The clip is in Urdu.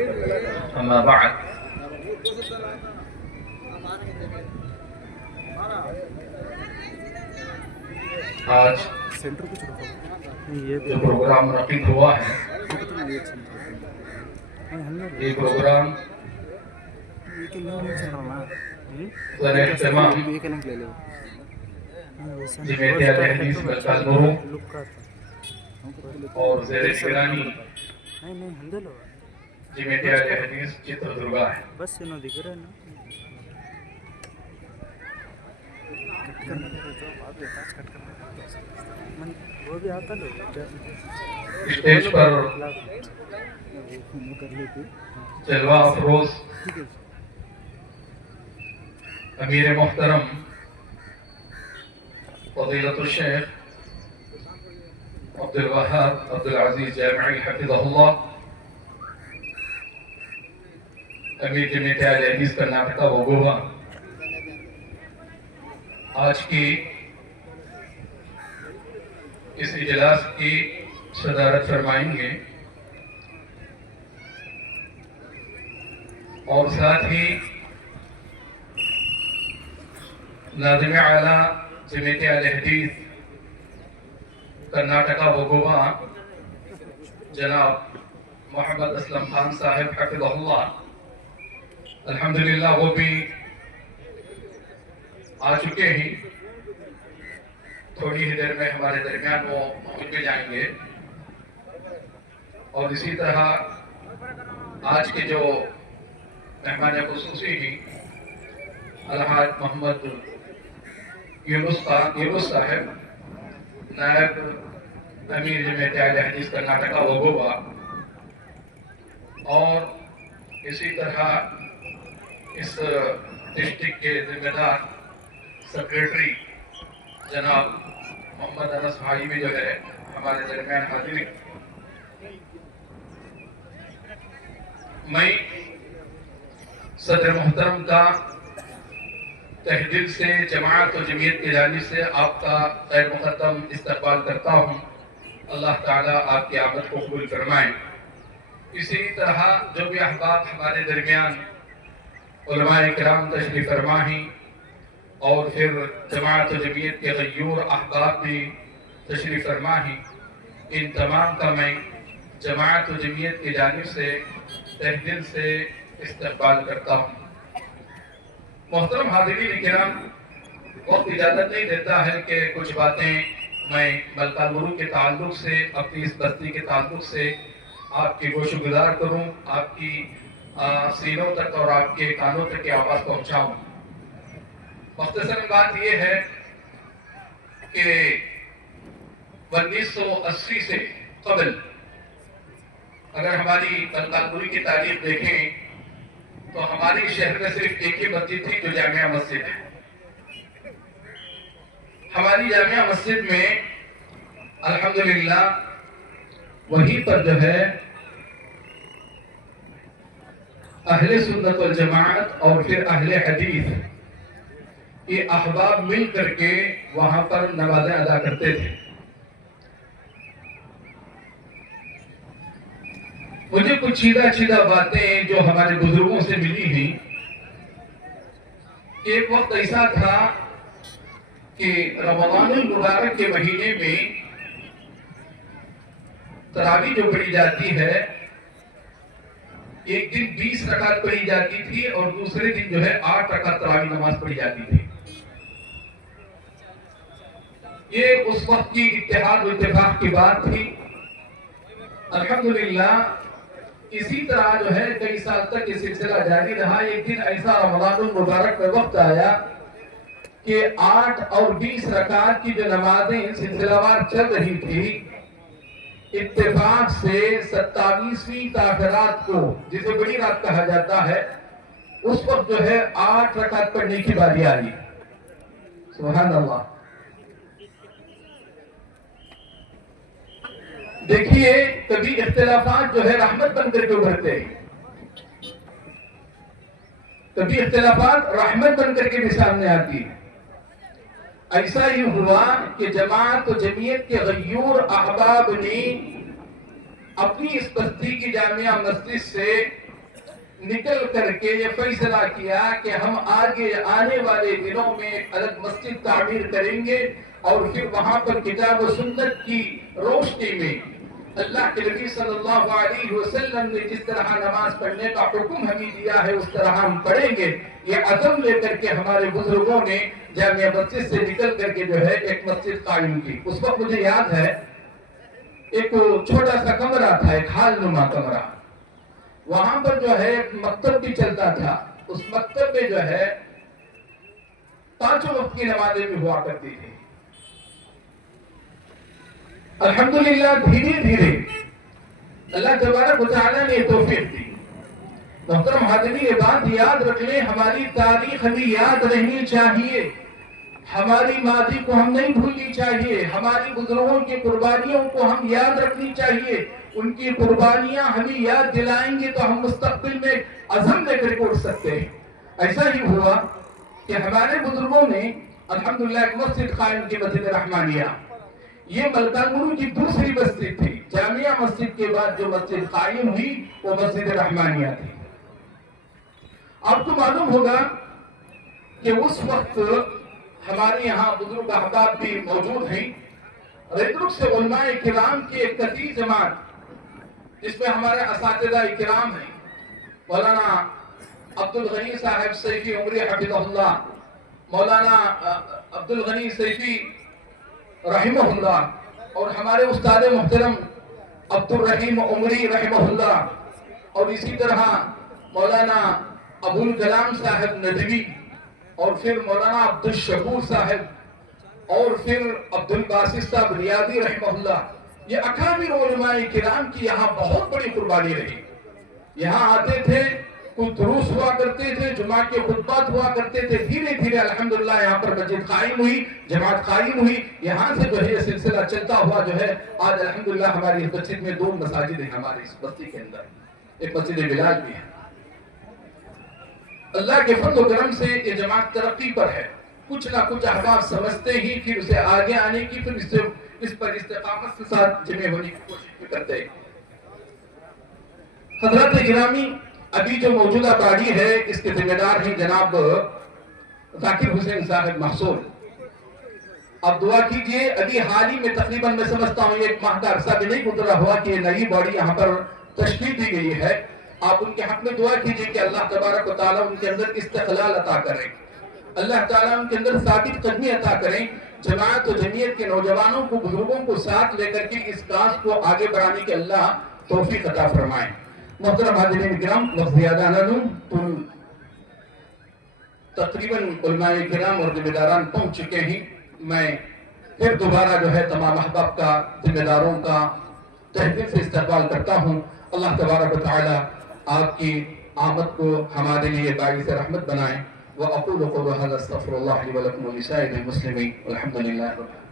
أما بعد آج جو پروگرام منعقد ہوا ہے یہ پروگرام زیر اہتمام جمعیت اہل حدیث مرکز مرو اور زیر نگرانی جمعیت اہل حدیث چتردرگا ہے۔ اسٹیج پر جلوہ افروز امیر محترم فضیلت الشیخ عبد الوہاب عبد العزیز جامعی حفظہ اللہ، امیر جمعیت اہل حدیث کرناٹکا وگووا آج کی اس اجلاس کی صدارت فرمائیں گے اور ساتھ ہی ناظم اعلیٰ جمعیت اہل حدیث کرناٹکا وگووا جناب محمد اسلم خان صاحب حفظہ اللہ، الحمدللہ وہ بھی آ چکے ہیں، تھوڑی ہی دیر میں ہمارے درمیان وہ پہنچ بھی جائیں گے۔ اور اسی طرح آج کے جو مہمان خصوصی ہیں الحاج محمد یونس صاحب نائب امیر جمعیت اہل حدیث کرناٹکا وگووا، اور اسی طرح اس ڈسٹرکٹ کے ذمہ دار سیکریٹری جناب محمد انس بھائی بھی جو ہے ہمارے درمیان حاضر ہیں۔ میں صدر محترم کا تہ دل سے جماعت و جمعیت کی جانب سے آپ کا خیر مقدم استقبال کرتا ہوں۔ اللہ تعالیٰ آپ کی آمد کو قبول فرمائیں۔ اسی طرح جو بھی احباب ہمارے درمیان علماء کرام تشریف فرما ہیں اور پھر جماعت و جمعیت کے غیور احباب بھی تشریف فرما ہیں، ان تمام کا میں جماعت و جمعیت کی جانب سے تہ دل سے استقبال کرتا ہوں۔ محترم حاضرین کرام، وقت اجازت نہیں دیتا ہے کہ کچھ باتیں میں ملکہ مرو کے تعلق سے، اپنی اس بستی کے تعلق سے آپ کی گوش گزار کروں، آپ کی سینوں تک اور آپ کے کانوں تک کی آواز پہنچاؤں۔ مختصر بات یہ ہے کہ 1980 سے قبل اگر ہماری ملکہ مرو کی تاریخ دیکھیں تو ہماری شہر میں صرف ایک ہی مسجد تھی جو جامعہ مسجد ہے۔ ہماری جامعہ مسجد میں الحمدللہ وہیں پر جو ہے اہل سنت والجماعت اور پھر اہل حدیث یہ احباب مل کر کے وہاں پر نمازیں ادا کرتے تھے۔ مجھے کچھ چیدہ باتیں جو ہمارے بزرگوں سے ملی ہیں، ایک وقت ایسا تھا کہ رمضان المبارک کے مہینے میں تراویح جو پڑھی جاتی ہے، ایک دن 20 رکعت پڑھی جاتی تھی اور دوسرے دن جو ہے 8 رکعت تراویح نماز پڑھی جاتی تھی۔ یہ اس وقت کی اتحاد و اتفاق کی بات تھی۔ الحمدللہ اسی طرح جو ہے کئی سال تک یہ سلسلہ جاری رہا۔ ایک دن ایسا رمضان المبارک کا وقت آیا کہ 8 اور 20 رکعت کی جو نمازیں سلسلہ وار چل رہی تھی، اتفاق سے 27ویں تاخیرات کو، جسے بڑی رات کہا جاتا ہے، اس وقت جو ہے 8 رکعت پڑھنے کی باری آئی۔ سبحان اللہ۔ دیکھیے کبھی اختلافات جو ہے رحمت بن کر کے ابھرتے ہیں، کبھی اختلافات رحمت بن کر کے بھی سامنے آتی ہے۔ ایسا ہی ہوا کہ جماعت و جمعیت کے غیور احباب نے اپنی اس بستی کی جامعہ مسجد سے نکل کر کے یہ فیصلہ کیا کہ ہم آگے آنے والے دنوں میں الگ مسجد تعمیر کریں گے اور پھر وہاں پر کتاب و سنت کی روشنی میں اللہ کے نبی صلی اللہ علیہ وسلم نے جس طرح نماز پڑھنے کا حکم ہمیں دیا ہے اس طرح ہم پڑھیں گے. یہ عزم لے کر کے ہمارے بزرگوں نے جامعہ مسجد سے نکل کر کے جو ہے ایک مسجد قائم کی. اس وقت مجھے یاد ہے ایک چھوٹا سا کمرہ تھا, ایک ہال نما کمرہ, وہاں پر جو ہے ایک مکتب بھی چلتا تھا. اس مکتب میں جو ہے 5 وقت کی نمازیں بھی ہوا کرتی تھی. الحمدللہ دھیرے دھیرے اللہ تبارک و تعالیٰ نے توفیق دی. محترم حاضرین یہ بات یاد رکھ لیں, ہماری تاریخ ہمیں یاد رہنی چاہیے, ہماری ماضی کو ہم نہیں بھولنی چاہیے, ہماری بزرگوں کی قربانیوں کو ہم یاد رکھنی چاہیے. ان کی قربانیاں ہمیں یاد دلائیں گے تو ہم مستقبل میں عزم لے کر کے اٹھ سکتے ہیں. ایسا ہی ہوا کہ ہمارے بزرگوں نے الحمدللہ ایک مسجد قائم کی, مسجد رحمانیہ. یہ ملکانگورو کی دوسری مسجد تھی. جامعہ مسجد کے بعد جو مسجد قائم ہوئی وہ مسجد رحمانیہ تھی. آپ کو معلوم ہوگا کہ اس وقت ہمارے یہاں بزرگ احباب بھی موجود ہیں. ریدرک سے علماء کرام کی ایک کثیر جماعت جس میں ہمارے اساتذہ کرام ہیں, مولانا عبدالغنی صاحب سیفی عمری حفظہ اللہ, مولانا عبدالغنی سیفی رحمہ اللہ, اور ہمارے استاد محترم عبدالرحیم عمری رحمہ اللہ, اور اسی طرح مولانا ابوالکلام صاحب ندوی, اور پھر مولانا عبدالشکور صاحب, اور پھر عبدالباسط صاحب ریاضی رحمہ اللہ. یہ اکابر علماء کرام کی یہاں بہت بڑی قربانی رہی. یہاں آتے تھے, کچھ دروس ہوا کرتے تھے, جمعہ کے خطبات ہوا کرتے تھے. دھیرے دھیرے الحمدللہ یہاں پر مسجد قائم ہوئی, جماعت قائم ہوئی. یہاں سے جو ہے یہ سلسلہ چلتا ہوا جو ہے آج الحمدللہ ہماری اس مسجد میں 2 مساجد ہیں. ہماری اس بستی کے اندر ایک مسجد بلال بھی ہے. اللہ کے فضل و کرم سے یہ جماعت ترقی پر ہے. کچھ نہ کچھ احباب سمجھتے ہی پھر اسے آگے آنے کی, پھر اس پر استقامت کے ساتھ جمع ہونے کی کوشش کرتے ہیں. حضرات گرامی, ابھی جو موجودہ باڑی ہے اس کے ذمہ دار ہیں جناب ذاکر حسین صاحب محصول. اب دعا کیجئے, ابھی حال ہی میں تقریباً میں سمجھتا ہوں 1 ماہ کا عرصہ بھی نہیں گزرا ہوا کہ نئی باڑی یہاں پر تشکیل دی گئی ہے. آپ ان کے حق میں دعا کیجئے کہ اللہ تبارک و تعالیٰ ان کے اندر استقلال عطا کریں, اللہ تعالیٰ ان کے اندر ثابت قدمی عطا کریں. جماعت و جمعیت کے نوجوانوں کو, بزرگوں کو ساتھ لے کر کے اس کاج کو آگے بڑھانے کے اللہ توفیق عطا فرمائیں. محترم حاضرین کرام, وقت زیادہ نہ لوں تو تقریباً علماء کرام اور ذمہ داران پہنچ چکے ہیں. میں پھر دوبارہ جو ہے تمام احباب کا, ذمہ داروں کا تہ دل سے استقبال کرتا ہوں. اللہ تبارک و تعالی آپ کی آمد کو ہمارے لیے باعث رحمت بنائیں. وَأَقُولُ قَوْلَ هَذَا اسْتَغْفِرُ اللَّهَ لِي وَلَكُمْ وَلِسَائِرِ الْمُسْلِمِينَ وَالْحَمْدُ لِلَّهِ رَبِّ الْعَالَمِينَ.